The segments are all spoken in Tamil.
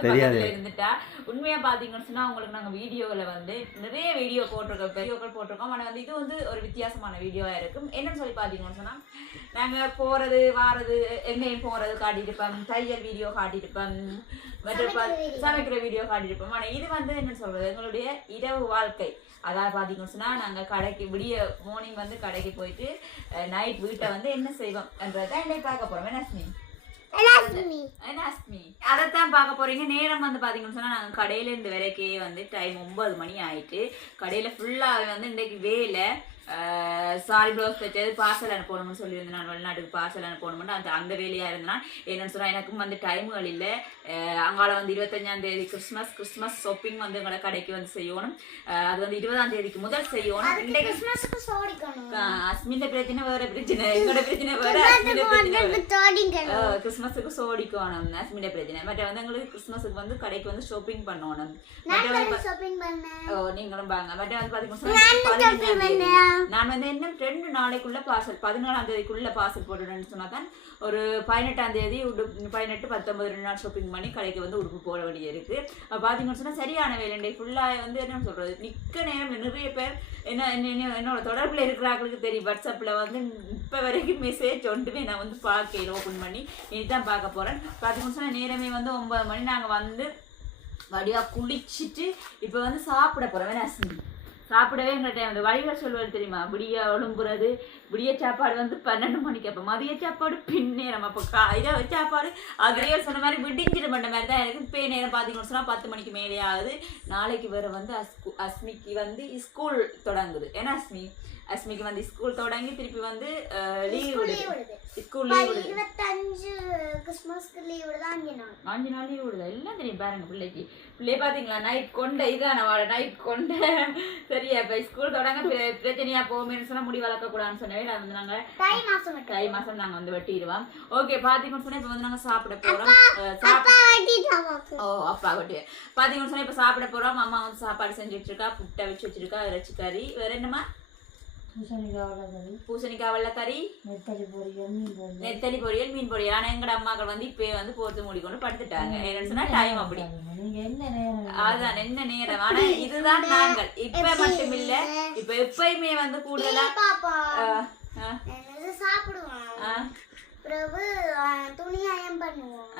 தெரியாது. இருந்துட்டா. உண்மையா பாத்தீங்கன்னு சொன்னா உங்களுக்கு நாங்க வீடியோல வந்து நிறைய வீடியோ போட்டிருக்கோம். வீடியோக்கள் போட்டிருக்கோம். ஆனா வந்து இது வந்து ஒரு வித்தியாசமான வீடியோவா இருக்கும். என்னன்னு சொல்லி பாத்தீங்கன்னு சொன்னா நாங்க போறது வாரது எங்கேயும் போறது காட்டியிருப்போம் தையல் வீடியோ காட்டியிருப்போம் மற்ற ப- சமைக்கிற வீடியோ காட்டியிருப்போம் ஆனா இது வந்து என்ன சொல்றது? எங்களுடைய இரவு வாழ்க்கை. அதாவது பாத்தீங்கன்னு சொன்னா நாங்க கடைக்கு விடிய மார்னிங் வந்து கடைக்கு போயிட்டு நைட் வீட்டை வந்து என்ன செய்வோம் என்றதான் பார்க்க போறோம். என்ன அதைத்தான் பார்க்க போறீங்க. நேரம் வந்து பாத்தீங்கன்னு சொன்னா நாங்க கடையில இருந்து வரைக்கே வந்து டைம் ஒன்பது மணி ஆயிட்டு கடையில ஃபுல்லா வந்து இன்னைக்கு வேலை. சாரி ப்ளவுஸ் தைச்சது பார்சல் அனுப்பணும்னு சொல்லியிருந்தேன். நான் வெளிநாட்டுக்கு பார்சல் அனுப்பணும்னு. அந்த அந்த வேலையா இருந்தேன்னா என்னன்னு சொன்னா எனக்கும் வந்து டைம்கள் இல்லை. அங்கால வந்து இருபத்தஞ்சாம் தேதி கிறிஸ்மஸ் கிறிஸ்மஸ் ஷாப்பிங் வந்து எங்களை கடைக்கு வந்து செய்யணும். அது வந்து இருபதாம் தேதிக்கு முதல் செய்யணும். அஸ்மிந்த பிரச்சனை வேற பிரச்சனை. எங்களோட பிரச்சனை வேற கிறிஸ்மஸுக்கு சோடிக்கணும் அஸ்மிட பிரச்சனை. மற்ற வந்து எங்களுக்கு கிறிஸ்மஸுக்கு வந்து கடைக்கு வந்து ஷாப்பிங் பண்ணணும். நீங்களும் வாங்க. மற்ற வந்து தேதி. நான் வந்து இன்னும் ரெண்டு நாளைக்குள்ள பார்சல் பதினாலாம் தேதிக்குள்ள பார்சல் போட்டுடுன்னு சொன்னா தான் ஒரு பதினெட்டாம் தேதி பதினெட்டு பத்தொன்பது ரெண்டு நாள் ஷாப்பிங் பண்ணி கடைக்கு வந்து உடுப்பு போட வேண்டியது இருக்கு அப்ப பாத்தீங்கன்னு சொன்னா சரியான வேலை ஃபுல்லாக வந்து என்ன சொல்றது மிக்க நேரம் நிறைய பேர் என்ன என்ன- என்னோட தொடர்புல இருக்கிறாங்களுக்கு தெரியும். வாட்ஸ்அப்ல வந்து இப்ப வரைக்கும் மெசேஜ் ஒன்றுமே நான் வந்து பார்க்கல ஓப்பன் பண்ணி. இனிதான் பார்க்க போறேன். பாத்தீங்கன்னு சொன்னா நேரமே வந்து ஒன்பது மணி. நாங்க வந்து வடிவா குளிச்சுட்டு இப்போ வந்து சாப்பிட போறோம். வேணா சாப்பிடவே எங்க டைம் அந்த வழிகள் சொல்வது தெரியுமா? விடிய ஒழுங்குறது விடிய சாப்பாடு வந்து பன்னெண்டு மணிக்கு. அப்போ மதிய சாப்பாடு பின்னேரம் அப்போ கா இரவு சாப்பாடு அதுலேயே சொன்ன மாதிரி விடிஞ்சிட்டு பண்ண மாதிரி தான் எனக்கு பே நேரம் பார்த்தீங்கன்னு சொன்னால் பத்து மணிக்கு மேலே ஆகுது நாளைக்கு வேறு வந்து அஸ்கு அஸ்மிக்கு வந்து ஸ்கூல் தொடங்குது. ஏன்னா அஸ்மி அஸ்மிக்கு வந்து ஸ்கூல் தொடங்கி திருப்பி வந்து லீவ் விடுது. ஸ்கூல் லீவ் விடுது. இருபத்தஞ்சு கிறிஸ்மஸ்க்கு லீவ் தான் இங்க நான் அஞ்சு நாள் லீவ் விடுதா? எல்லாம் தெரியும் பாருங்க பிள்ளைக்கு. பிள்ளைய பாத்தீங்களா? நைட் கொண்ட இதான வாழ நைட் கொண்ட. சரியா இப்ப ஸ்கூல் தொடங்க பிர- பிரச்சனையா போகுமேன்னு சொன்னா முடி வளர்க்க கூடாதுன்னு சொன்னவே நான் வந்து நாங்க தை மாசம் மட்டும். தை மாசம் நாங்க வந்து வெட்டிடுவோம். ஓகே பாத்தீங்கன்னு சொன்னா இப்ப வந்து நாங்க சாப்பிட வெட்டிட்டாங்க ஓ அப்பா கொட்டி பாத்தீங்கன்னு சொன்னா இப்ப சாப்பிட போறோம். அம்மா வந்து சாப்பாடு செஞ்சு வச்சிருக்கா புட்டை வச்சு வச்சிருக்கா இறைச்சி கறி. வேற என்னம்மா? பூசணிக்காய் வெள்ளக்கறி நெத்தலி பொரியல் மீன் பொரியல். ஆனா எங்கட அம்மாக்கள் வந்து இப்பயே வந்து போட்டு மூடிக்கொண்டு படுத்துட்டாங்க. என்னன்னு சொன்னா டைம் அப்படி. என்ன நேரம் ஆனா இதுதான் நாங்கள். இப்ப மட்டும் இல்ல இப்ப எப்பயுமே வந்து கூடுதலா சாப்பிடுவோம். துணி அயம் பண்ணுவோம்.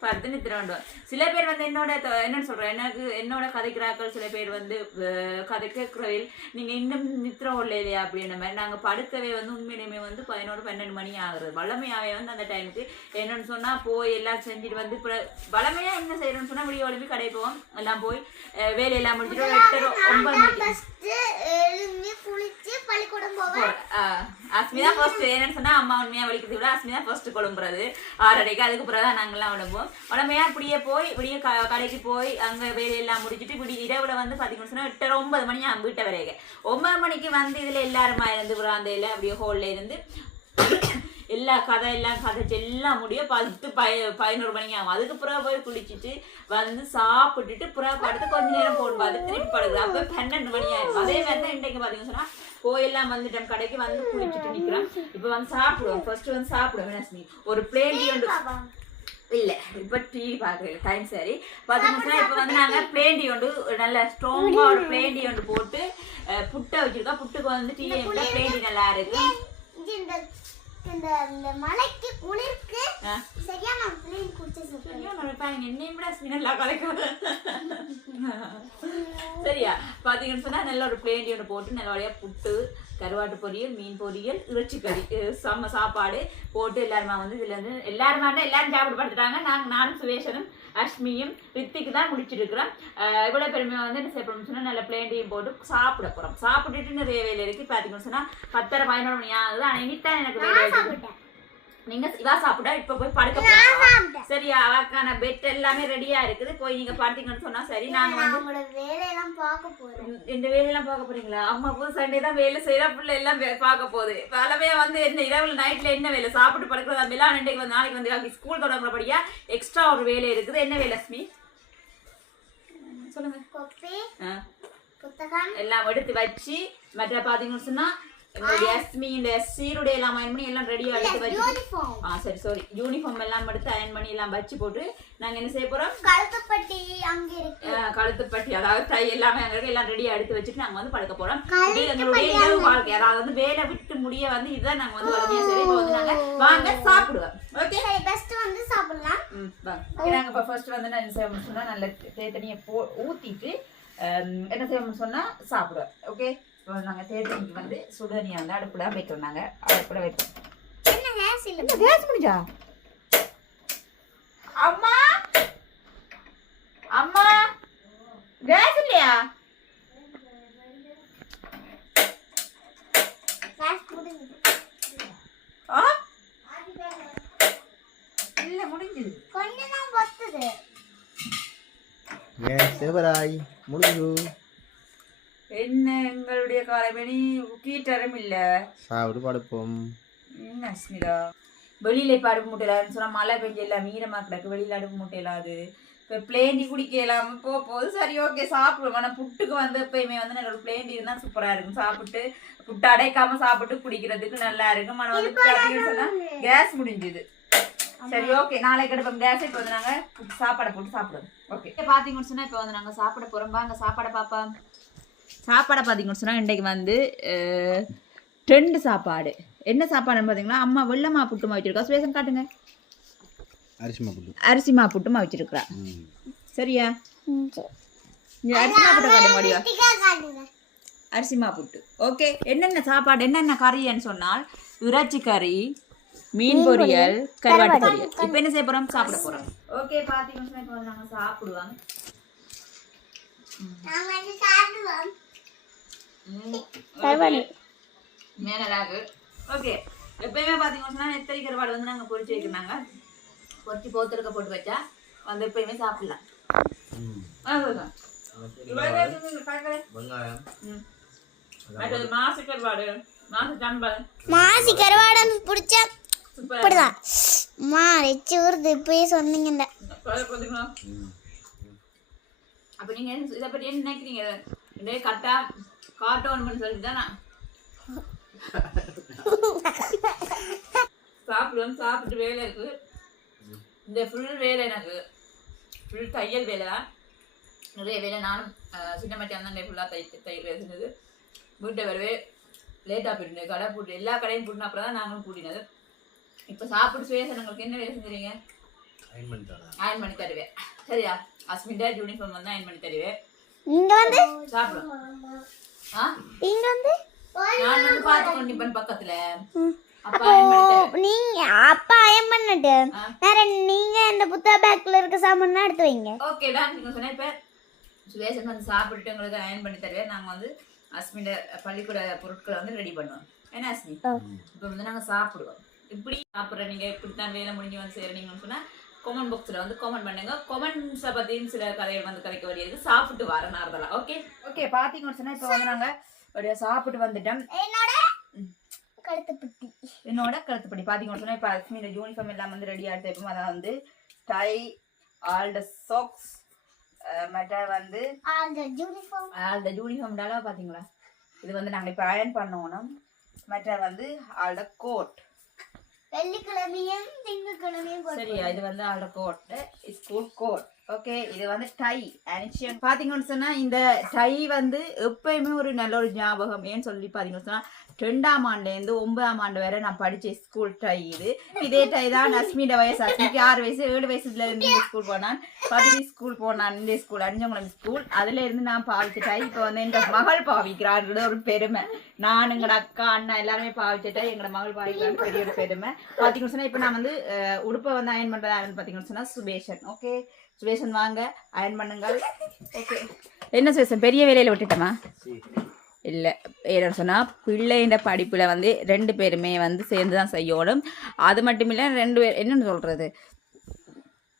படத்தை நித்திர வேண்டும் சில பேர் வந்து என்னோட என்னன்னு சொல்றேன் எனக்கு என்னோட கதைக்கிறாக்கள் சில பேர் வந்து கதை கேட்கிறவில் நீங்க இன்னும் நித்திர இல்லையா அப்படின்ற மாதிரி. நாங்க படுக்கவே வந்து உண்மையிலுமே வந்து பதினோரு பன்னெண்டு மணி ஆகுறது. வளமையாவே வந்து அந்த டைமுக்கு என்னன்னு சொன்னா போய் எல்லாம் செஞ்சுட்டு வந்து பிற- வளமையா என்ன செய்யறோம்னு சொன்னா விடிய ஒளிவி கடை போவோம். எல்லாம் போய் வேலையெல்லாம் முடிச்சுட்டு ஒரு எட்டரை ஒன்பது மணிக்கு. அஸ்மிதா ஃபர்ஸ்ட் என்னன்னு சொன்னா அம்மா உண்மையா வலிக்கிறது விட அஸ்மிதா ஃபர்ஸ்ட் குழம்புறது. ஆறரைக்கு அதுக்கு பிறகு தான் நாங்கெல்லாம் விடுவோம் உடம்பையா இப்படியே போய் இப்படியே கடைக்கு போய் அங்க வேலையெல்லாம் முடிச்சிட்டு இப்படி இரவுல வந்து பாத்தீங்கன்னு சொன்னா எட்டரை ஒன்பது மணி ஆகும் வீட்டை வரைக ஒன்பது மணிக்கு வந்து இதுல எல்லாருமா இருந்து விராந்தையில அப்படியே ஹோல்ல இருந்து எல்லா கதை எல்லாம் கதைச்சு எல்லாம் முடிய பத்து பய பதினோரு மணிக்கு ஆகும். அதுக்கு பிறகு போய் குளிச்சுட்டு வந்து சாப்பிட்டுட்டு பிறகு படுத்து கொஞ்ச நேரம் போன் பார்த்து திருப்பி படுக்குது. அப்போ பன்னெண்டு மணி ஆயிடும் அதே மாதிரி தான் இன்றைக்கு பார்த்தீங்கன்னு சொன்னா கோயிலாம் வந்துட்டோம். கடைக்கு வந்து குளிச்சுட்டு நிக்கிறோம். இப்போ வந்து சாப்பிடுவோம். ஃபர்ஸ்ட் வந்து சாப்பிடுவோம் வினாசினி ஒரு பிளேட் ஒன்று இல்ல இப்ப டிவி பாக்குறேன் டைம் சரி. பாத்தீங்கன்னா இப்ப வந்து நாங்க பிளேண்டி ஒன்று நல்ல ஸ்ட்ராங்கா ஒரு பிளேண்டி ஒன்று போட்டு புட்டை வச்சிருக்கோம். புட்டுக்கு வந்து டீ பிளேண்டி நல்லா இருக்கு இது இந்த இந்த மலைக்கு குளிருக்கு. சரியா நான் பிள்ளைங்க குடிச்சு சரியா நான் பாருங்க என்னையும் விட ஸ்மினல்லா கலைக்கும் சரியா பாத்தீங்கன்னு சொன்னா நல்ல ஒரு பிளேண்டி ஒன்று போட்டு நல்லபடியா புட்டு கருவாட்டு பொரியல் மீன் பொரியல் இறைச்சி கறி செம்ம சாப்பாடு போட்டு எல்லாருமா வந்து இதுல இருந்து எல்லாருமா எல்லாரும் சாப்பிட்டு படுத்துட்டாங்க. நாங்க நானும் சுவேஷனும் அஷ்மியும் ரித்திக்கு தான் முடிச்சிருக்கிறோம். இவ்வளோ பெருமையாக வந்து என்ன செய்யப்படும் சொன்னால் நல்ல பிளேண்டையும் போட்டு சாப்பிட போகிறோம் சாப்பிட்டுட்டு நிறைய வேலை இருக்கு. பார்த்தீங்கன்னு சொன்னால் பத்தரை பதினோரு மணி ஆகுது. ஆனால் இனித்தான் எனக்கு வேலை நீங்க இவா சாப்பிட்டா இப்ப போய் படுக்க போறோம். சரியா அவக்கான பெட் எல்லாமே ரெடியா இருக்குது. போய் நீங்க படுத்தீங்கன்னு சொன்னா சரி நாங்க வந்து வேலையெல்லாம் பார்க்க போறேன். இந்த- வேலையெல்லாம் பார்க்க போறீங்களா? அம்மா போ சண்டே தான் வேலை செய்யற பிள்ளை எல்லாம் பார்க்க போகுது. பலவே வந்து என்ன இரவுல நைட்ல என்ன வேலை? சாப்பிட்டு படுக்கிறதா மிலா இன்றைக்கு வந்து நாளைக்கு வந்து ஸ்கூல் தொடங்குறபடியா எக்ஸ்ட்ரா ஒரு வேலை இருக்குது. என்ன வேலை லட்சுமி சொல்லுங்க. புத்தகம். எல்லாம் எடுத்து வச்சு மற்ற பாத்தீங்கன்னு சொன்னா எங்களுடைய எஸ்மி இந்த சீருடைய எல்லாம் அயன் பண்ணி எல்லாம் ரெடியா எடுத்து வச்சு ஆ சரி சாரி யூனிஃபார்ம் எல்லாம் எடுத்து அயன் பண்ணி எல்லாம் வச்சு போட்டு நாங்க என்ன செய்ய போறோம்? கழுத்துப்பட்டி அங்க இருக்கு. கழுத்துப்பட்டி அதாவது டை எல்லாமே அங்க இருக்கு. எல்லாம் ரெடியா எடுத்து வச்சுட்டு நாங்க வந்து படுக்க போறோம். இது எங்களுடைய இரவு வாழ்க்கை. அதாவது வந்து வேலை விட்டு முடிய வந்து இதுதான் நாங்க வந்து வளமையா சரி இப்போ வந்து நாங்க வாங்க சாப்பிடுவோம். ஓகே சரி பெஸ்ட் வந்து சாப்பிடலாம். ம் வாங்க நாங்க இப்போ ஃபர்ஸ்ட் வந்து என்ன செய்யணும்னு சொன்னா நல்ல தே தண்ணியை போ ஊத்திட்டு என்ன செய்யணும்னு சொன்னா சாப்பிடுவோம். ஓகே இப்போ நாங்க தேத்தண்ணிக்கு வந்து சுடுதண்ணியை வந்து அடுப்புல வைக்கிறோம் நாங்க அடுப்புல வைப்போம் என்ன கேஸ் முடிஞ்சா? அம்மா? அம்மா? கேஸ் இல்லையா? ஹேர் முடிஞ்சது. ஆ? இல்ல முடிஞ்சது. கொஞ்சம் தான் பொத்துது ஏன் சிவராய் முடிஞ்சு. என்ன எங்களுடைய காலமணி கீட்டரும் இல்ல சாப்பிட்டு படுப்போம். என்ன அஸ்மிதா? வெளியில இப்ப அடுப்பு மூட்டையிலான்னு சொன்னா மழை பெஞ்சு எல்லாம் மீனமா கிடக்கு. வெளியில அடுப்பு மூட்டையிலாது இப்போ பிளேண்டி குடிக்கலாம் போ போது சரி ஓகே சாப்பிடுவோம். ஆனால் புட்டுக்கு வந்து எப்பயுமே வந்து நல்ல ஒரு பிளேண்டி இருந்தால் சூப்பராக இருக்கும். சாப்பிட்டு புட்டு அடைக்காம சாப்பிட்டு குடிக்கிறதுக்கு நல்லா இருக்கும். ஆனால் வந்து கேஸ் முடிஞ்சுது. சரி ஓகே நாளைக்கு எடுப்போம் கேஸ் இப்போ வந்து நாங்கள் புட்டு சாப்பாடை போட்டு சாப்பிடுவோம். ஓகே பார்த்தீங்கன்னு சொன்னால் இப்போ வந்து நாங்கள் சாப்பிட போகிறோம் வாங்க சாப்பாடை பார்ப்போம். சாப்பாடை பார்த்தீங்கன்னு சொன்னால் இன்றைக்கு வந்து அஹ், ரெண்டு சாப்பாடு. என்ன சாப்பாடுன்னு பார்த்தீங்கன்னா அம்மா வெள்ளமா புட்டுமா வச்சிருக்கா. சுவேசன் காட்டுங்க. அரிசிமா புட்டு. அரிசி மா புட்டுமா வச்சிருக்கிறா. சரியா? இங்க அரிசி மா புட்டு காட்டுங்க வடிவா டிக்கா காட்டுங்க. அரிசி மா புட்டு. ஓகே என்னென்ன சாப்பாடு என்னென்ன கறின்னு சொன்னால் இறைச்சி கறி மீன் பொரியல் கருவாட்டு பொரியல். இப்போ என்ன செய்ய போறோம்? சாப்பிட போறோம். ஓகே பாத்தீங்கன்னா இப்போ வந்து நாங்க மேனலாகு ஓகே எப்பயுமே பார்த்தீங்கன்னா நெத்தரி கருவாடு வந்து நாங்கள் பொரிச்சு வைக்கிறாங்க பொரிச்சு போத்திருக்க போட்டு வச்சா வந்து எப்பயுமே சாப்பிடலாம். ம். மாசு கருவாடு மாசு சம்பல் மாசி கருவாடன் பிடிச்சா இப்படிதான் அம்மா ரெச்சு ஊறுது இப்பயே சொன்னீங்க அப்போ நீங்க என்ன இதை பற்றி என்ன நினைக்கிறீங்க? இதே கட்டா காட்டோன்னு சொல்லிட்டு தான் நான் சாப்பிடுவோம் சாப்பிட்டு வேலை இருக்கு. இந்த ஃபுல் வேலை எனக்கு. ஃபுல் தையல் வேலை. தான் நிறைய வேலை. நானும் சின்ன மச்சான் தான் ஃபுல்லாக தை தையல் வேலை செஞ்சது. வீட்டை வரவே லேட்டாக போயிட்டு கடை பூட்டு எல்லா கடையும் பூட்டின அப்புறம் தான் நாங்களும் கூட்டினது இப்போ சாப்பிட்டு சுயசன் உங்களுக்கு என்ன வேலை செஞ்சுறீங்க அயன் பண்ணி தருவேன். சரியா? அஸ்மிதா யூனிஃபார்ம் வந்து அயன் பண்ணி தருவேன் இங்க வந்து? சாப்பிடும் ஆ? இங்க வந்து? நான் வந்து பார்த்து கொண்டிப்பேன் பக்கத்துல. நீங்க அப்பா அயம் பண்ணிட்டு. வேற நீங்க இந்த புத்தக பேக்ல இருக்க சாமான் எடுத்து வைங்க. ஓகே தான் நீங்க சொன்ன இப்ப. சுவேசன் வந்து சாப்பிட்டுட்டு உங்களுக்கு அயன் பண்ணி தருவேன் நாங்க வந்து அஸ்மிட பள்ளிக்கூட பொருட்களை வந்து ரெடி பண்ணுவோம். என்ன அஸ்மி இப்போ வந்து நாங்க சாப்பிடுவோம். இப்படி சாப்பிட்ற நீங்க இப்படித்தான் வேலை முடிஞ்சு வந்து செய்யறீங்கன்னு சொன்னா கமெண்ட் பாக்ஸ்ல வந்து கமெண்ட் பண்ணுங்க. கமெண்ட்ஸை பத்தியும் சில கதைகள் வந்து கதைக்க வேண்டியது சாப்பிட்டு வர நார்தலாம் ஓகே ஓகே பாத்தீங்கன்னு சொன்னா இப்போ வந்து அப்படியே சாப்பிட்டு வந்துட்டோம். என்னோட கழுத்து புட்டி என்னோட கருத்துப்படி. பார்த்தீங்கன்னு சொன்னால் இப்போ அஸ்மியோட யூனிஃபார்ம் எல்லாம் வந்து ரெடி ஆகிட்டு இருக்கும் அதான் வந்து டை ஆல் த சாக்ஸ் மற்ற வந்து அந்த யூனிஃபார்ம் ஆல் த யூனிஃபார்ம் அளவு பார்த்தீங்களா இது வந்து நாங்கள் இப்போ அயன் பண்ணணும் மற்ற வந்து ஆல் த கோட் வெள்ளிக்கிழமையும் திங்கக்கிழமையும் சரியா இது வந்து the coat school coat okay இது வந்து டை அனிஷியன் பார்த்தீங்கன்னு சொன்னால் இந்த டை வந்து எப்பயுமே ஒரு நல்ல ஒரு ஞாபகம். ஏன்னு சொல்லி பார்த்தீங்கன்னு சொன்னால் ரெண்டாம் ஆண்டுலேருந்து ஒன்பதாம் ஆண்டு வரை நான் படிச்ச ஸ்கூல் டை இது. இதே டை தான் அஸ்மியோட வயசு அஸ்மிக்கு ஆறு வயசு ஏழு வயசுல இருந்து இந்த ஸ்கூல் போனான். பதினி ஸ்கூல் போனான். இந்த ஸ்கூல் அஞ்சங்குளம் ஸ்கூல் அதுல இருந்து நான் பாவிச்ச டை இப்போ வந்து எங்க மகள் பாவிக்கிறான்றது ஒரு பெருமை. நான் எங்களோட அக்கா அண்ணா எல்லாருமே பாவிச்ச டை எங்களோட மகள் பாவிக்கிறான்னு பெரிய ஒரு பெருமை. பார்த்தீங்கன்னு சொன்னா இப்போ நான் வந்து உடுப்பை வந்து அயன் பண்றது யாருன்னு பார்த்தீங்கன்னு சொன்னா சுபேஷன். ஓகே சுபேஷன் வாங்க. அயன் பண்ணுங்கள். ஓகே என்ன சுபேஷன்? பெரிய வேலையில விட்டுட்டோமா இல்லை. என்ன சொன்னால் பிள்ளைன்ற படிப்பில் வந்து ரெண்டு பேருமே வந்து சேர்ந்து தான் செய்யணும். அது மட்டும் இல்லை ரெண்டு பேர் என்னன்னு சொல்கிறது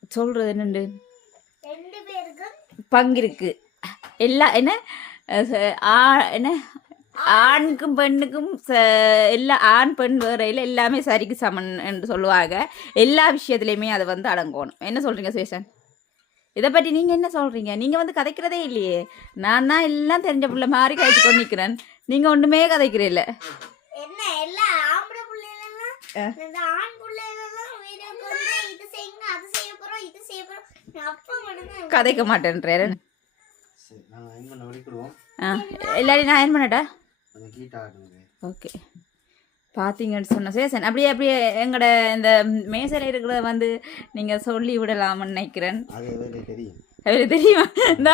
சொல்கிறது என்னண்டு? பங்கு இருக்கு எல்லா என்ன? ஆ- என்ன? ஆணுக்கும் பெண்ணுக்கும் எல்லா ஆண் பெண் வேறையில் எல்லாமே சரிக்கு சமன் என்று சொல்லுவாங்க. எல்லா விஷயத்துலையுமே அது வந்து அடங்கணும். என்ன சொல்கிறீங்க சுவேஷன் இதை பற்றி நீங்கள் என்ன சொல்கிறீங்க நீங்கள் வந்து கதைக்கிறதே இல்லையே. நான் தான் எல்லாம் தெரிஞ்ச பிள்ளை மாதிரி கழிச்சு கொண்டு நிற்கிறேன் நீங்கள் ஒன்றுமே கதைக்கிறே இல்லை என்ன எல்லா ஆம்பளை இந்த ஆண் கதைக்க ஆ. இல்லாடி நான் என்ன பண்ணட்டா? ஓகே பார்த்தீங்கன்னு சொன்ன சேசன். அப்படியே அப்படியே எங்களோட இந்த மேசையில் இருக்கிறத வந்து நீங்கள் சொல்லி விடலாம்னு நினைக்கிறேன். அது தெரியும். அவருக்கு தெரியுமா? இந்த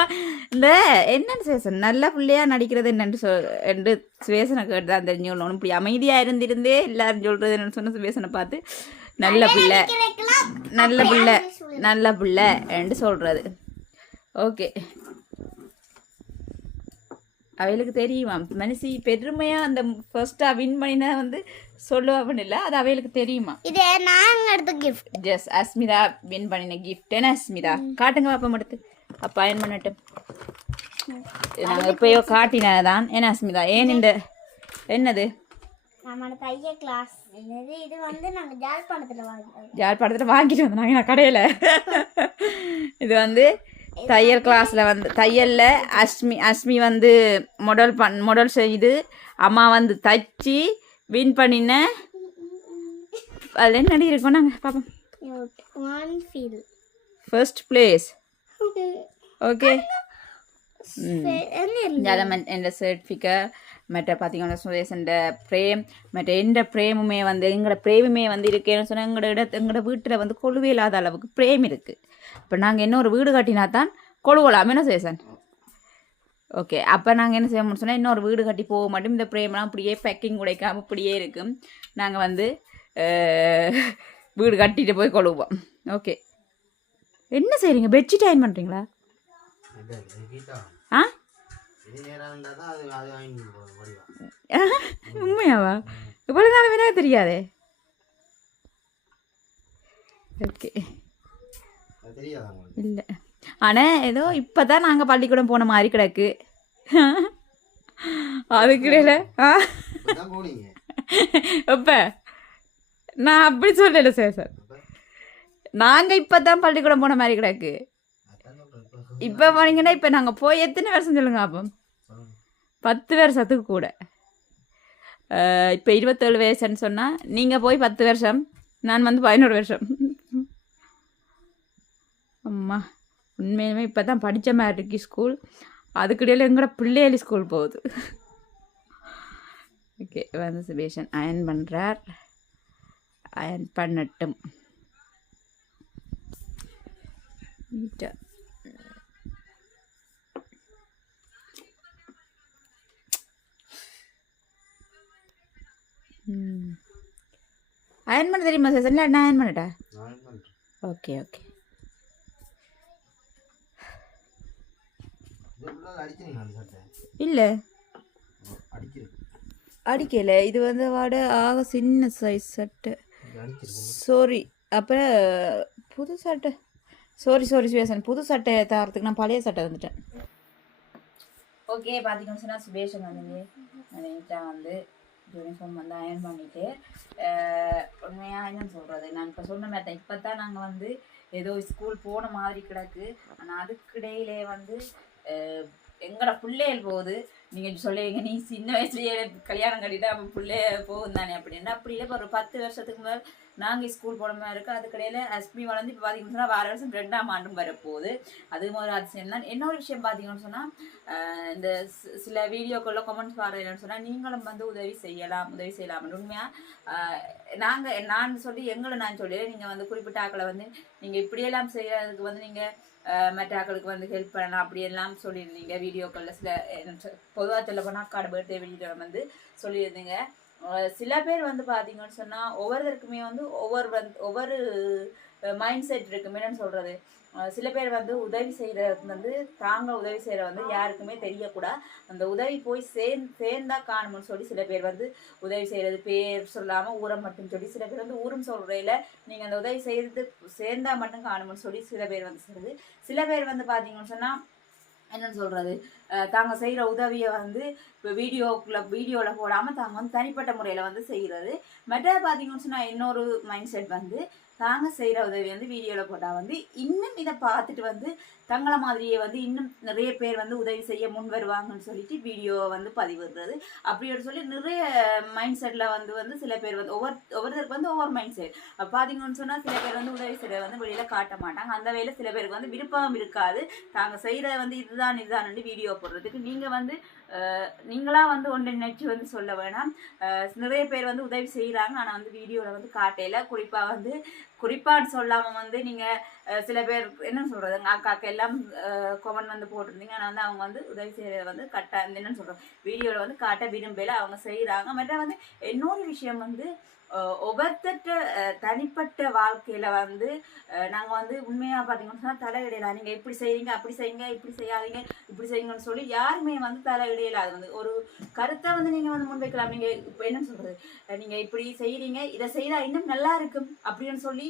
இந்த என்னன்னு சேசன்? நல்ல பிள்ளையா நடிக்கிறது என்னன்னு சொல் என்று சுவேசனை கேட்டு தான் தெரிஞ்சுக்கணும் இப்படி அமைதியாக இருந்திருந்தே எல்லாரும் சொல்கிறது என்னன்னு சொன்ன சுவேசனை பார்த்து நல்ல பிள்ளை நல்ல பிள்ளை நல்ல பிள்ளை என்று சொல்கிறது ஓகே. அவைகளுக்கு தெரியுமா? மனுஷி பெருமையாக அந்த ஃபர்ஸ்ட்டாக வின் பண்ணினா வந்து சொல்லுவான்னு இல்லை அது அவைகளுக்கு தெரியுமா? இது நாங்க எடுத்த கிஃப்ட் ஜஸ் அஸ்மிதா வின் பண்ணின கிஃப்ட் என்ன அஸ்மிதா. காட்டுங்க பாப்பா எடுத்து அப்பா அயன் பண்ணட்டும்? நாங்கள் இப்போயோ காட்டினதான் என்ன அஸ்மிதா ஏன் இந்த என்னது? நம்மளோட தைய கிளாஸ் இது இது வந்து நாங்க ஜாழ்ப்பாணத்துல வாங்கினோம் யார் படத்தில் வாங்கிட்டு வந்தாங்க நான் கடையில்? இது வந்து தையல் கிளாஸில் வந்து தையலில் அஸ்மி அஸ்மி வந்து மொடல் பண் மொடல் செய்து அம்மா வந்து தச்சு வின் பண்ணின. அதில் என்ன இருக்கும் நாங்கள் பார்ப்போம் ஃபர்ஸ்ட் பிளேஸ் ஓகே ஜலமன் என்ற சர்டிஃபிகேட் மற்ற பார்த்தீங்கன்னா சுரேஷன்ற பிரேம் மற்ற எந்த பிரேமுமே வந்து எங்களோட பிரேமுமே வந்து இருக்கேன்னு சொன்னால் எங்களோட இடத்து எங்களோட வீட்டில் வந்து கொழுவே இல்லாத அளவுக்கு பிரேம் இருக்குது இப்போ நாங்கள் இன்னொரு வீடு கட்டினா தான் கொழுவலாம். என்ன சுரேசன் ஓகே அப்போ நாங்கள் என்ன செய்யணும்னு சொன்னால் இன்னொரு வீடு கட்டி போக மாட்டோம். இந்த பிரேம்லாம் அப்படியே பேக்கிங் உடைக்காம இப்படியே இருக்கும். நாங்கள் வந்து வீடு கட்டிட்டு போய் கொழுவோம். ஓகே என்ன செய்கிறீங்க பெட்ஷீட் அயன் பண்ணுறீங்களா ஆ? உண்மையாவா? இவ்வளோ நாள் வேணா தெரியாதே. ஓகே. இல்லை. ஆனால் ஏதோ இப்போ தான் நாங்கள் பள்ளிக்கூடம் போன மாதிரி கிடக்கு. அதுக்கிடையில ஆ. எப்போ? நான் அப்படி சொல்லலை சார் சார் நாங்கள் இப்போ தான் பள்ளிக்கூடம் போன மாதிரி கிடக்கு. இப்ப போனீங்கன்னா இப்போ நாங்கள் போய் எத்தனை வருஷம் சொல்லுங்க அப்போ. பத்து வருஷத்துக்கு கூட. இப்போ இருபத்தேழு வயசுன்னு சொன்னால் நீங்கள் போய் பத்து வருஷம் நான் வந்து பதினோரு வருஷம். அம்மா உண்மையுமே இப்போ தான் படித்த மாதிரி இருக்கு ஸ்கூல் அதுக்கிடையில் எங்கூட பிள்ளைகளி ஸ்கூல் போகுது. ஓகே வந்து சுபேஷன் அயன் பண்ணுறார் அயன் பண்ணட்டும். நீட்டாக அயன் பண்ண தெரியுமா சார் இல்லை நான் அயன் பண்ணட்டா. ஓகே ஓகே இது உள்ளால அடிக்கிறீங்க அந்த சட்டை. இல்லை. அடிக்கலை. இது வந்து வாட ஆக சின்ன சைஸ் சட்டை. சாரி அப்போ புது சட்டை. சாரி சாரி சுபேஷன் புது சட்டை தரத்துக்கு நான் பழைய சட்டை வந்துட்டேன் ஓகே பார்த்தீங்கன்னு சொன்னால் சுபேஷன் வந்து நீட்டாக வந்து யூனிஃபார்ம் வந்து அயர்ன் பண்ணிட்டு உண்மையாக என்னன்னு சொல்கிறது நான் இப்போ சொன்ன மாதிரி இப்போ தான் நாங்கள் வந்து ஏதோ ஸ்கூல் போன மாதிரி கிடக்கு. ஆனால் அதுக்கிடையிலே வந்து எங்களோட எங்கட பிள்ளைகள் போகுது. நீங்கள் சொல்லுவீங்க நீ சின்ன வயசுலயே கல்யாணம் கட்டிட்டு அப்போ பிள்ளைய போகும் தானே அப்படின்னா. அப்படி இல்லை ஒரு பத்து வருஷத்துக்கு முதல் நாங்கள் ஸ்கூல் போன மாதிரி இருக்குது அதுக்கடையில் அஸ்மி வளர்ந்து இப்போ பார்த்தீங்கன்னு சொன்னால் வார வருஷம் ரெண்டாம் ஆண்டும் வரப்போகுது. அது ஒரு அதிசயம் தான். இன்னொரு விஷயம் பார்த்தீங்கன்னு சொன்னால் இந்த சில வீடியோக்களில் கமெண்ட்ஸ் பாருன்னு சொன்னால் நீங்களும் வந்து உதவி செய்யலாம் உதவி செய்யலாம் உண்மையாக நாங்கள் நான் சொல்லி எங்களை நான் சொல்லிடுறேன் நீங்கள் வந்து குறிப்பிட்ட ஆக்களை வந்து நீங்கள் இப்படியெல்லாம் செய்யறதுக்கு வந்து நீங்கள் மற்ற ஆக்களுக்கு வந்து ஹெல்ப் பண்ணலாம் அப்படியெல்லாம் சொல்லியிருந்தீங்க. வீடியோக்களில் சில பொதுவாக சொல்ல போனால் அக்காட பர்த்டே வீடியோ வந்து சொல்லியிருந்தீங்க. சில பேர் வந்து பார்த்தீங்கன்னு சொன்னால் ஒவ்வொருத்தருக்குமே வந்து ஒவ்வொரு வந்து ஒவ்வொரு மைண்ட் செட் இருக்குமே என்னன்னு சொல்கிறது சில பேர் வந்து உதவி செய்கிறது வந்து தாங்க உதவி செய்கிற வந்து யாருக்குமே தெரியக்கூடாது அந்த உதவி போய் சேர்ந்து சேர்ந்தா காணும்னு சொல்லி சில பேர் வந்து உதவி செய்கிறது பேர் சொல்லாமல் ஊரம் மட்டும் சொல்லி சில பேர் வந்து ஊரும் சொல்கிறதில்ல நீங்கள் அந்த உதவி செய்கிறது சேர்ந்தா மட்டும் காணும்னு சொல்லி சில பேர் வந்து சொல்கிறது சில பேர் வந்து பார்த்தீங்கன்னு சொன்னால் என்னன்னு சொல்கிறது தாங்க செய்கிற உதவியை வந்து இப்போ வீடியோக்குள்ள வீடியோவில் போடாமல் தாங்க வந்து தனிப்பட்ட முறையில் வந்து செய்கிறது மெட்டா பார்த்தீங்கன்னு சொன்னால் இன்னொரு மைண்ட் செட் வந்து தாங்க செய்கிற உதவி வந்து வீடியோவில் போட்டால் வந்து இன்னும் இதை பார்த்துட்டு வந்து தங்களை மாதிரியே வந்து இன்னும் நிறைய பேர் வந்து உதவி செய்ய முன் வருவாங்கன்னு சொல்லிட்டு வீடியோவை வந்து பதிவிடுறது. அப்படின்னு சொல்லி நிறைய மைண்ட் செட்டில் வந்து வந்து சில பேர் வந்து ஒவ்வொரு ஒவ்வொருத்தருக்கு வந்து ஒவ்வொரு மைண்ட் செட் பார்த்தீங்கன்னு சொன்னால் சில பேர் வந்து உதவி செய்ய வந்து வெளியில் காட்ட மாட்டாங்க. அந்த வேலை சில பேருக்கு வந்து விருப்பம் இருக்காது. தாங்க செய்கிற வந்து இதுதான் இதுதான் வீடியோ போடுறதுக்கு நீங்கள் வந்து நீங்களாக நீங்களா வந்து ஒன்று நினைச்சு வந்து சொல்ல வேணாம். நிறைய பேர் வந்து உதவி செய்கிறாங்க ஆனால் வந்து வீடியோவில் வந்து காட்டையில குறிப்பாக வந்து குறிப்பாடு சொல்லாமல் வந்து நீங்கள் சில பேர் என்ன சொல்கிறது அக்காக்கு எல்லாம் கொமன் வந்து போட்டிருந்தீங்க. ஆனால் வந்து அவங்க வந்து உதவி செய்கிறத வந்து கட்ட என்னன்னு சொல்கிறோம் வீடியோவில் வந்து காட்ட விரும்பல. அவங்க செய்கிறாங்க மற்ற வந்து இன்னொரு விஷயம் வந்து ஒவ்வொருத்தட்ட தனிப்பட்ட வாழ்க்கையில் வந்து நாங்கள் வந்து உண்மையாக பார்த்தீங்கன்னு சொன்னால் தலையிடலாம் நீங்கள் இப்படி செய்யுங்க அப்படி செய்யுங்க இப்படி செய்யாதீங்க இப்படி செய்யுங்கன்னு சொல்லி யாருமே வந்து தலையிடையில அது வந்து ஒரு கருத்தை வந்து நீங்கள் வந்து முன்வைக்கலாம். நீங்கள் இப்போ என்ன சொல்கிறது நீங்கள் இப்படி செய்கிறீங்க இதை செய்தால் இன்னும் நல்லா இருக்கும் அப்படின்னு சொல்லி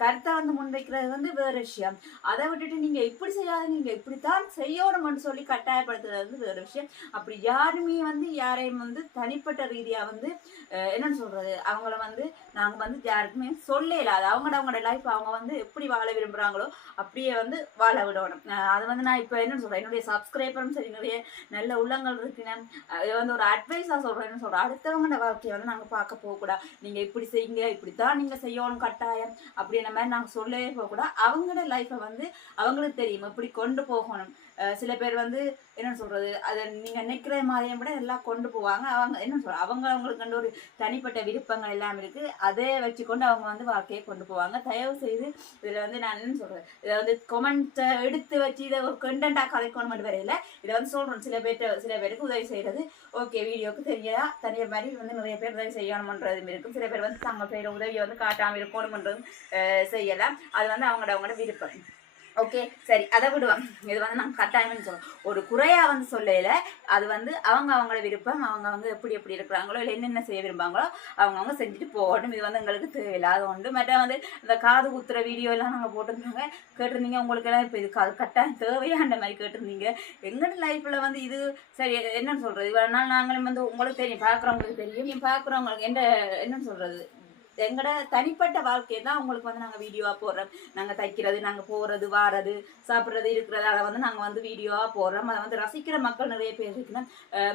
கருத்தை வந்து முன்வைக்கிறது வந்து வேறு விஷயம். அதை விட்டுட்டு நீங்கள் இப்படி செய்யாதீங்க நீங்கள் இப்படித்தான் செய்யணும்னு சொல்லி கட்டாயப்படுத்துறது வந்து வேறு விஷயம். அப்படி யாருமே வந்து யாரையும் வந்து தனிப்பட்ட ரீதியாக வந்து என்னன்னு சொல்கிறது அவங்கள வந்து நாங்கள் வந்து யாருக்குமே சொல்லல அது அவங்களோட அவங்களோட லைஃப் அவங்க வந்து எப்படி வாழ விரும்புகிறாங்களோ அப்படியே வந்து வாழ விடணும். அது வந்து நான் இப்போ என்ன சொல்கிறேன் என்னுடைய சப்ஸ்கிரைபரும் சரி நிறைய நல்ல உள்ளங்கள் இருக்குன்னு அது வந்து ஒரு அட்வைஸாக சொல்கிறேன் என்ன சொல்கிறேன் அடுத்தவங்களோட வாழ்க்கையை வந்து நாங்கள் பார்க்க போகக்கூடாது. நீங்கள் இப்படி செய்யுங்க இப்படி தான் நீங்கள் செய்யணும் கட்டாயம். அப்படின்ற மாதிரி நாங்கள் சொல்லவே போகக்கூடாது. அவங்களோட லைஃப்பை வந்து அவங்களுக்கு தெரியும். இப்படி கொண்டு போகணும். சில பேர் வந்து என்ன சொல்கிறது அதை நீங்கள் நினைக்கிற மாதிரியும் விட எல்லாம் கொண்டு போவாங்க. அவங்க என்ன சொல்ற அவங்க அவங்களுக்கு ஒரு தனிப்பட்ட விருப்பங்கள் எல்லாம் இருக்குது அதை வச்சுக்கொண்டு அவங்க வந்து வாழ்க்கையை கொண்டு போவாங்க. தயவு செய்து இதில் வந்து நான் என்ன சொல்கிறது இதை வந்து கொமெண்ட்டை எடுத்து வச்சு இதை ஒரு கண்டென்ட்டாக கதைக்கணும் மட்டும் வரையில. இதை வந்து சொல்கிறோம் சில பேர்ட்ட சில பேருக்கு உதவி செய்கிறது ஓகே வீடியோக்கு தெரியா தனியாக மாதிரி வந்து நிறைய பேர் உதவி செய்யணுமன்றதும் இருக்கும். சில பேர் வந்து தாங்கள் செய்கிற உதவியை வந்து காட்டாமல் இருக்கணுமன்றதும் செய்யலாம். அது வந்து அவங்களோட அவங்களோட விருப்பம். ஓகே சரி அதை விடுவோம் இது வந்து நாங்கள் கட்டாயம்னு சொல்லுவோம் ஒரு குறையா வந்து சொல்லல. அது வந்து அவங்க அவங்களோட விருப்பம் அவங்க அவங்க எப்படி எப்படி இருக்கிறாங்களோ இல்லை என்னென்ன செய்ய விரும்பாங்களோ அவங்க அவங்க செஞ்சுட்டு போகட்டும். இது வந்து எங்களுக்கு தேவையில்லாத ஒன்று. மற்ற வந்து இந்த காது குத்துற வீடியோ எல்லாம் நாங்கள் போட்டிருந்தாங்க. கேட்டிருந்தீங்க உங்களுக்கு எல்லாம் இப்போ இது காது கட்டாயம் தேவையான்ற மாதிரி கேட்டிருந்தீங்க. எங்களோட லைஃப்பில் வந்து இது சரி என்னன்னு சொல்கிறது இவ்வளோ நாள் நாங்களும் வந்து உங்களுக்கு தெரியும் பார்க்குறவங்களுக்கு தெரியும். நீ பார்க்குறவங்களுக்கு என்ன என்னன்னு சொல்கிறது எங்களோட தனிப்பட்ட வாழ்க்கையை தான் உங்களுக்கு வந்து நாங்கள் வீடியோவாக போடுறோம். நாங்கள் தைக்கிறது நாங்கள் போகிறது வாரது சாப்பிட்றது இருக்கிறது அதை வந்து நாங்கள் வந்து வீடியோவாக போடுறோம். அதை வந்து ரசிக்கிற மக்கள் நிறைய பேர் இருக்குன்னா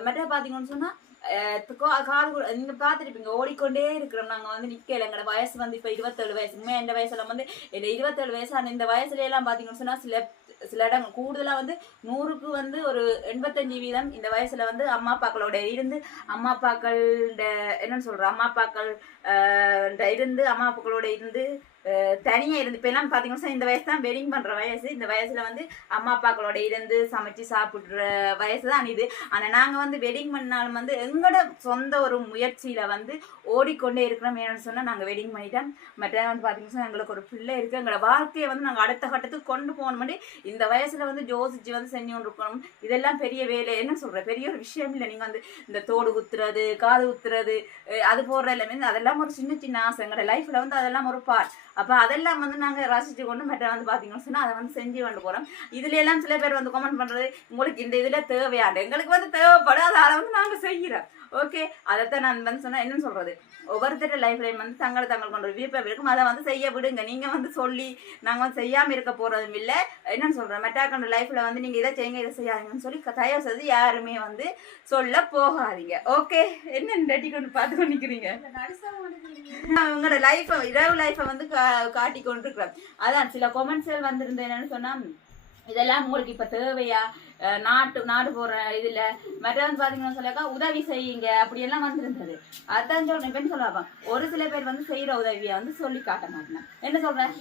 மெட்டா பார்த்தீங்கன்னு சொன்னால் காது கூட நீங்கள் பார்த்துருப்பீங்க ஓடிக்கொண்டே இருக்கிறோம். நாங்கள் வந்து நிற்கல எங்களோட வயசு வந்து இப்போ இருபத்தேழு வயசு. உண்மையாக இந்த வயசுல வந்து இந்த இருபத்தேழு வயசு அந்த இந்த வயசுல எல்லாம் பார்த்தீங்கன்னு சொன்னால் சில சில இடங்கள் கூடுதலாக வந்து நூறுக்கு வந்து ஒரு எண்பத்தஞ்சு வீதம் இந்த வயசில் வந்து அம்மா அப்பாக்களோட இருந்து அம்மா அப்பாக்கள் என்னன்னு சொல்கிறோம் அம்மா அப்பாக்கள் இருந்து அம்மா அப்பாக்களோட இருந்து தனியாக இருந்து இப்போ எல்லாம் பார்த்தீங்கன்னா இந்த வயசு தான் வெட்டிங் பண்ணுற வயசு. இந்த வயசில் வந்து அம்மா அப்பாக்களோட இருந்து சமைச்சு சாப்பிட்ற வயசு தான் இது. ஆனால் நாங்கள் வந்து வெட்டிங் பண்ணாலும் வந்து எங்களோட சொந்த ஒரு முயற்சியில் வந்து ஓடிக்கொண்டே இருக்கிறோம். ஏன்னு சொன்னால் நாங்கள் வெட்டிங் பண்ணிட்டோம். மற்ற வந்து பார்த்தீங்கன்னா எங்களுக்கு ஒரு பிள்ளை இருக்குது எங்களோட வாழ்க்கையை வந்து நாங்கள் அடுத்த கட்டத்துக்கு கொண்டு போகணும்னு இந்த வயசில் வந்து ஜோசிச்சு வந்து செஞ்சு கொண்டு இருக்கணும் இதெல்லாம் பெரிய வேலை. என்ன சொல்கிற பெரிய ஒரு விஷயம் இல்லை. நீங்கள் வந்து இந்த தோடு குத்துறது காது குத்துறது அது போடுற எல்லாமே அதெல்லாம் ஒரு சின்ன சின்ன ஆசை. எங்களோட லைஃப்பில் வந்து அதெல்லாம் ஒரு பார்ட் அப்போ அதெல்லாம் வந்து நாங்கள் ரசித்து கொண்டு மற்ற வந்து பார்த்தீங்கன்னு சொன்னால் அதை வந்து செஞ்சு கொண்டு போகிறோம் இதுல எல்லாம் சில பேர் வந்து கமெண்ட் பண்ணுறது உங்களுக்கு இந்த இதில் தேவையாண்டு எங்களுக்கு வந்து தேவைப்படும் அதை வந்து நாங்கள் செய்கிறோம். ஓகே அதைத்தான் நான் வந்து சொன்னால் என்னன்னு சொல்கிறது ஒவ்வொருத்தர லைஃப்லையும் வந்து தங்களை தங்கள் கொண்ட ஒரு விருப்பம் இருக்கும் அதை வந்து செய்ய விடுங்க. நீங்கள் வந்து சொல்லி நாங்கள் வந்து செய்யாமல் இருக்க போகிறதும் இல்லை. என்னன்னு சொல்கிறேன் மெட்டாக்கண்ட லைஃப்பில் வந்து நீங்கள் இதை செய்யுங்க இதை செய்யாதீங்கன்னு சொல்லி தயவு செய்து யாருமே வந்து சொல்ல போகாதீங்க. ஓகே என்ன ரெடி கொண்டு பார்த்து கொண்டு நிற்கிறீங்க நான் உங்களோட லைஃப்பை இரவு லைஃப்பை வந்து கா காட்டி கொண்டிருக்கிறோம் அதான் சில கொமெண்ட்ஸ்கள் வந்திருந்தேன் என்னன்னு சொன்னால் இதெல்லாம் உங்களுக்கு இப்ப தேவையா? நாட்டு நாடு போற இதுல மற்ற வந்து சொல்லாக்கா உதவி செய்யுங்க. அப்படி எல்லாம் வந்திருந்தது. அதான் சொல்றேன் இப்ப சொல்லுவாங்க ஒரு சில பேர் வந்து செய்யற உதவியை வந்து சொல்லி காட்ட மாட்டேன் என்ன சொல்றேன்?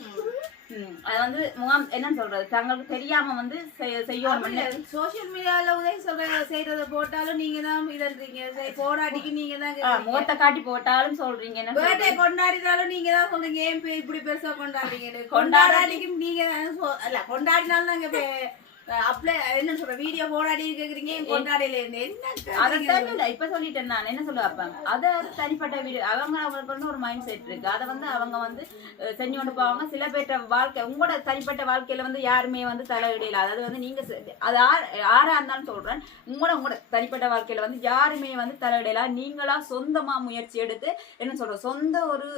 அது வந்து முகாம் என்னன்னு சொல்கிறது தங்களுக்கு தெரியாமல் வந்து செய்ய செய்யணும் சோசியல் மீடியால உதவி சொல்ற செய்யறத போட்டாலும் நீங்க தான் இதன்றீங்க போராட்டிக்கு நீங்க தான். முகத்தை காட்டி போட்டாலும் birthday சொல்றது? கொண்டாடினாலும் நீங்க தான் சொல்றீங்க. ஏன் இப்ப இப்படி பெருசா கொண்டாடுறீங்க கொண்டாடாட்டி- கொண்டாடிக்கும் நீங்க தான் அல்ல கொண்டாடினாலும் நாங்க இப்ப அப்ளை என்ன சொல்ற வீடியோ போராடி கேக்குறீங்க கொண்டாடையில என்ன இல்ல, இப்ப சொல்லிட்டேன் நான். என்ன சொல்ல வைப்பாங்க அத தனிப்பட்ட வீடு அவங்க அவங்களுக்கு ஒரு மைண்ட் செட் இருக்கு. அதை வந்து அவங்க வந்து செஞ்சு கொண்டு போவாங்க. சில பேர்ட்ட வாழ்க்கை உங்களோட தனிப்பட்ட வாழ்க்கையில வந்து யாருமே வந்து தலையிடல அதாவது வந்து நீங்க அது யாரா இருந்தாலும் சொல்றேன். உங்களோட உங்களோட தனிப்பட்ட வாழ்க்கையில வந்து யாருமே வந்து தலையிடல நீங்களா சொந்தமா முயற்சி எடுத்து என்ன சொல்ற சொந்த ஒரு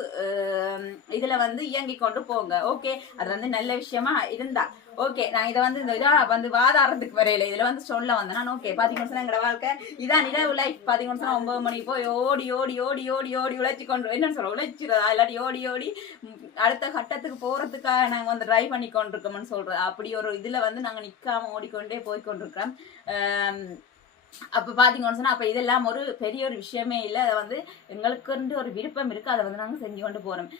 இதுல வந்து இயங்கி கொண்டு போங்க. ஓகே? அது வந்து நல்ல விஷயமா இருந்தா. ஓகே நான் இதை வந்து இந்த இதா வந்து வாதாரத்துக்கு வரையில இதுல வந்து சொல்ல வந்தேன். ஓகே பாத்தீங்கன்னு சொன்னா எங்களோட வாழ்க்கை. இதான் நிலவு லைஃப் பாத்தீங்கன்னு சொன்னா ஒன்பது மணிக்கு போய் ஓடி ஓடி ஓடி ஓடி ஓடி உழைச்சி கொண்டு என்னன்னு சொல்ற உழைச்சிருதா இல்லாட்டி ஓடி ஓடி அடுத்த கட்டத்துக்கு போறதுக்காக நாங்க வந்து ட்ரை பண்ணி கொண்டிருக்கோம்னு சொல்றது. அப்படி ஒரு இதுல வந்து நாங்க நிக்காம ஓடிக்கொண்டே போய் கொண்டிருக்கிறோம். அப்ப பாத்தீங்கன்னு சொன்னா அப்ப இதெல்லாம் ஒரு பெரிய ஒரு விஷயமே இல்லை. அதை வந்து எங்களுக்கு ஒரு விருப்பம் இருக்கு. அதை வந்து நாங்க செஞ்சு கொண்டு போறோம்.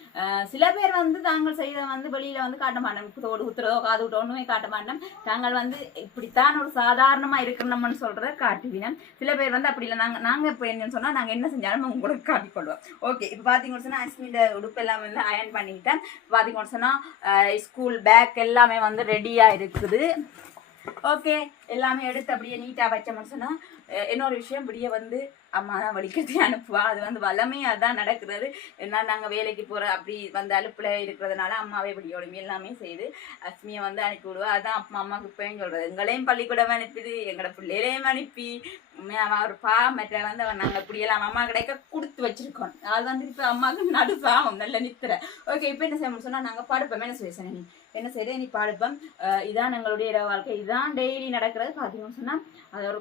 சில பேர் வந்து தாங்கள் செய்த வந்து வெளியில வந்து காட்ட மாட்டோம். தோடு குத்துறதோ காது விட்டோ ஒண்ணுமே காட்ட மாட்டோம். தாங்கள் வந்து இப்படித்தான் ஒரு சாதாரணமா இருக்கணும்னு சொல்றத காட்டுவினம் சில பேர் வந்து அப்படி இல்லை. நாங்க நாங்க இப்போ என்னன்னு சொன்னா நாங்க என்ன செஞ்சாலும் உங்களுக்கு காட்டிக்கொள்வோம் ஓகே இப்போ பாத்தீங்கன்னு சொன்னா அஸ்மியோட உடுப்பு எல்லாம் வந்து அயன் பண்ணிக்கிட்டேன் பாத்தீங்கன்னு சொன்னா ஸ்கூல் பேக் எல்லாமே வந்து ரெடியா இருக்குது. ஓகே எல்லாமே எடுத்து அப்படியே நீட்டாக வச்சோம்னு சொன்னால் இன்னொரு விஷயம் இப்படியே வந்து அம்மா தான் வலிக்கட்டி அனுப்புவா. அது வந்து வளமையாக தான் நடக்கிறது. ஏன்னா நாங்கள் வேலைக்கு போகிற அப்படி வந்து அலுப்பில் இருக்கிறதுனால அம்மாவே இப்படி உடம்பு எல்லாமே செய்து அஸ்மியை வந்து அனுப்பி விடுவா அதான் அப்பா அம்மாவுக்கு இப்போயும் சொல்கிறது எங்களையும் பள்ளிக்கூடம் அனுப்பிது எங்களோட பிள்ளைகளையும் அனுப்பி. அவன் ஒரு பா வந்து அவன் நாங்கள் இப்படியெல்லாம் அம்மா கிடைக்க கொடுத்து வச்சிருக்கோம் அது வந்து இப்போ அம்மாவுக்கு நடு பாவம் நல்ல நித்திர. ஓகே இப்போ என்ன செய்யணும்னு சொன்னால் நாங்கள் பாடுப்போம். என்ன செய்ய நீ? என்ன செய்ய? நீ பாடுப்போம். இதான் எங்களுடைய இரவு வாழ்க்கை. இதுதான் டெய்லி நடக்கிறது. பார்த்தீங்கன்னு சொன்னால் அது ஒரு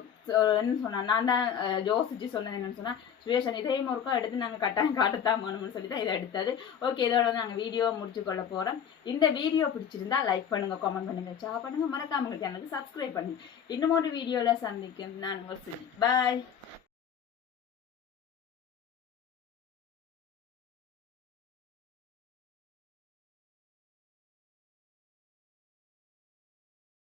என்ன சொன்னா நான் தான் அஹ், யோசிச்சு சொன்னது என்னன்னு சொன்னால் சுவேஷன் இதையும் ஒருக்கா எடுத்து நாங்கள் கட்டாயம் காட்டத்தான் போகணும்னு சொல்லி தான் இதை எடுத்தது. ஓகே இதோட வந்து நாங்கள் வீடியோ முடிச்சு கொள்ள போகிறோம் இந்த வீடியோ பிடிச்சிருந்தா லைக் பண்ணுங்கள் கமெண்ட் பண்ணுங்கள் ஷேர் பண்ணுங்கள் மறக்காம சேனலுக்கு சப்ஸ்கிரைப் பண்ணுங்க. இன்னும் ஒரு வீடியோவில் சந்திக்கும். நான் உங்கள் பாய்